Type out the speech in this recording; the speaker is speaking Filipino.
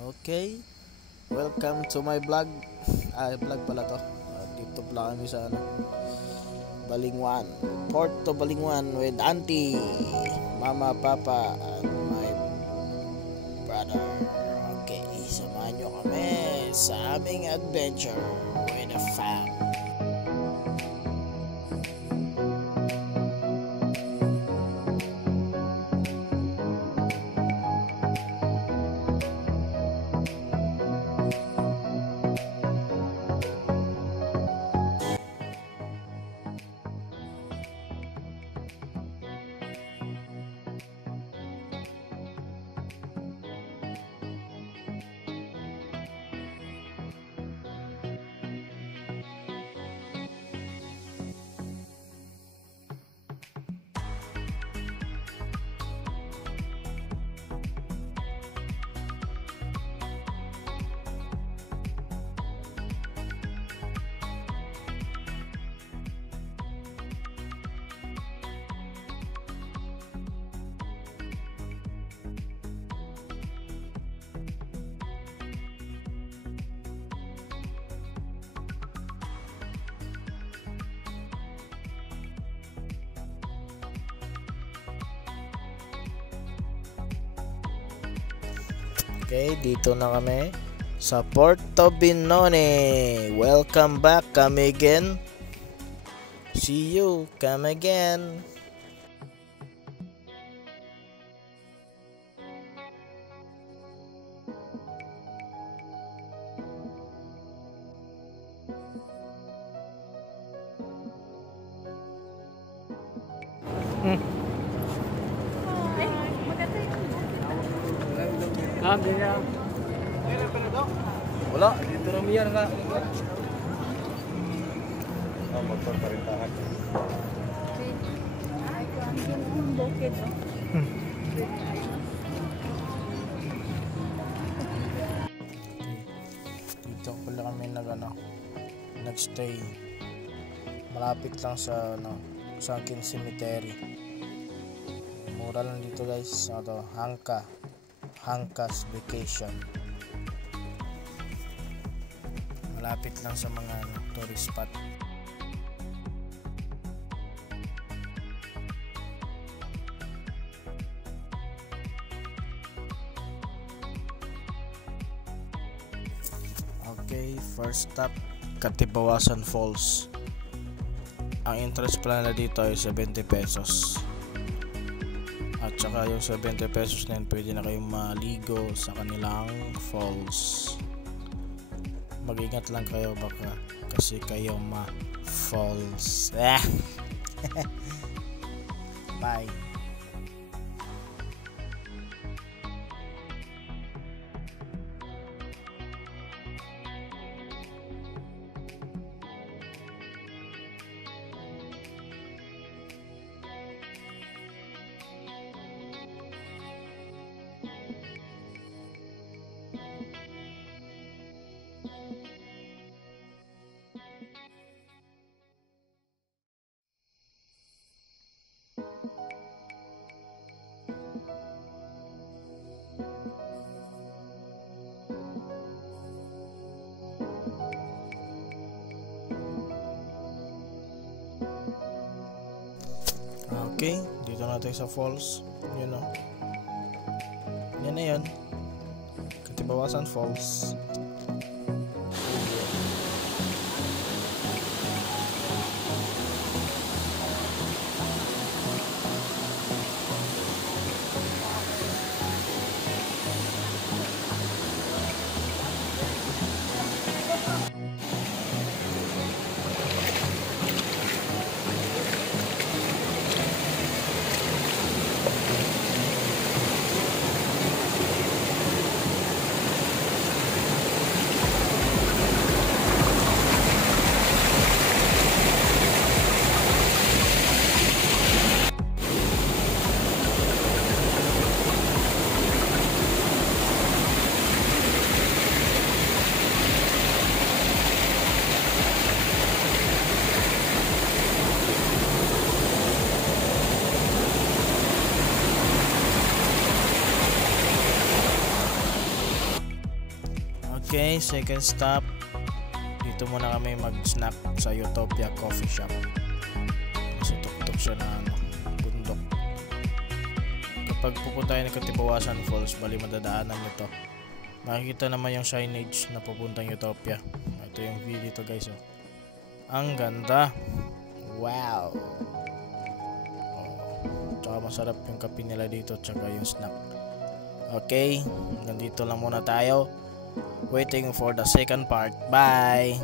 Okay, welcome to my vlog. Vlog pala to. Dito pala kami sa Balingwan, Porto Balingwan with auntie, mama, papa, and my brother. Okay, samahan nyo kami sa aming adventure with a fam. Okay, dito na kami sa Porto Binone. Welcome back, come again. See you, come again. Wala, dito ramiyan nga. Motor perintahan. Ay, ko ang ginong bukid. Dito pala kami nagstay. Malapit lang sa Sunken Cemetery. Mura lang dito guys. Hangkas Vacation. Malapit lang sa mga tourist spot. Okay, first stop, Katibawasan Falls. Ang entrance pala na dito ay 70 pesos. At saka yung 70 pesos na yun, pwede na kayong maligo sa kanilang falls. Mag-ingat lang kayo baka kasi kayo ma-falls. Bye. Okay, dito na tayo sa falls. Yun o. Yan na yun. Katibawasan Falls. Okay, second stop. Dito muna kami mag-snack sa Utopia Coffee Shop. Kasi tuk-tuk siya na bundok. Kapag pupunta kayo ng Katibawasan Falls, bali madadaanan nyo to. Makikita naman yung signage na pupuntang Utopia. Ito yung view dito guys. Oh. Ang ganda. Wow. Tsaka masarap yung kape nila dito, tsaka yung snack. Okay, nandito lang muna tayo. Waiting for the second part. Bye!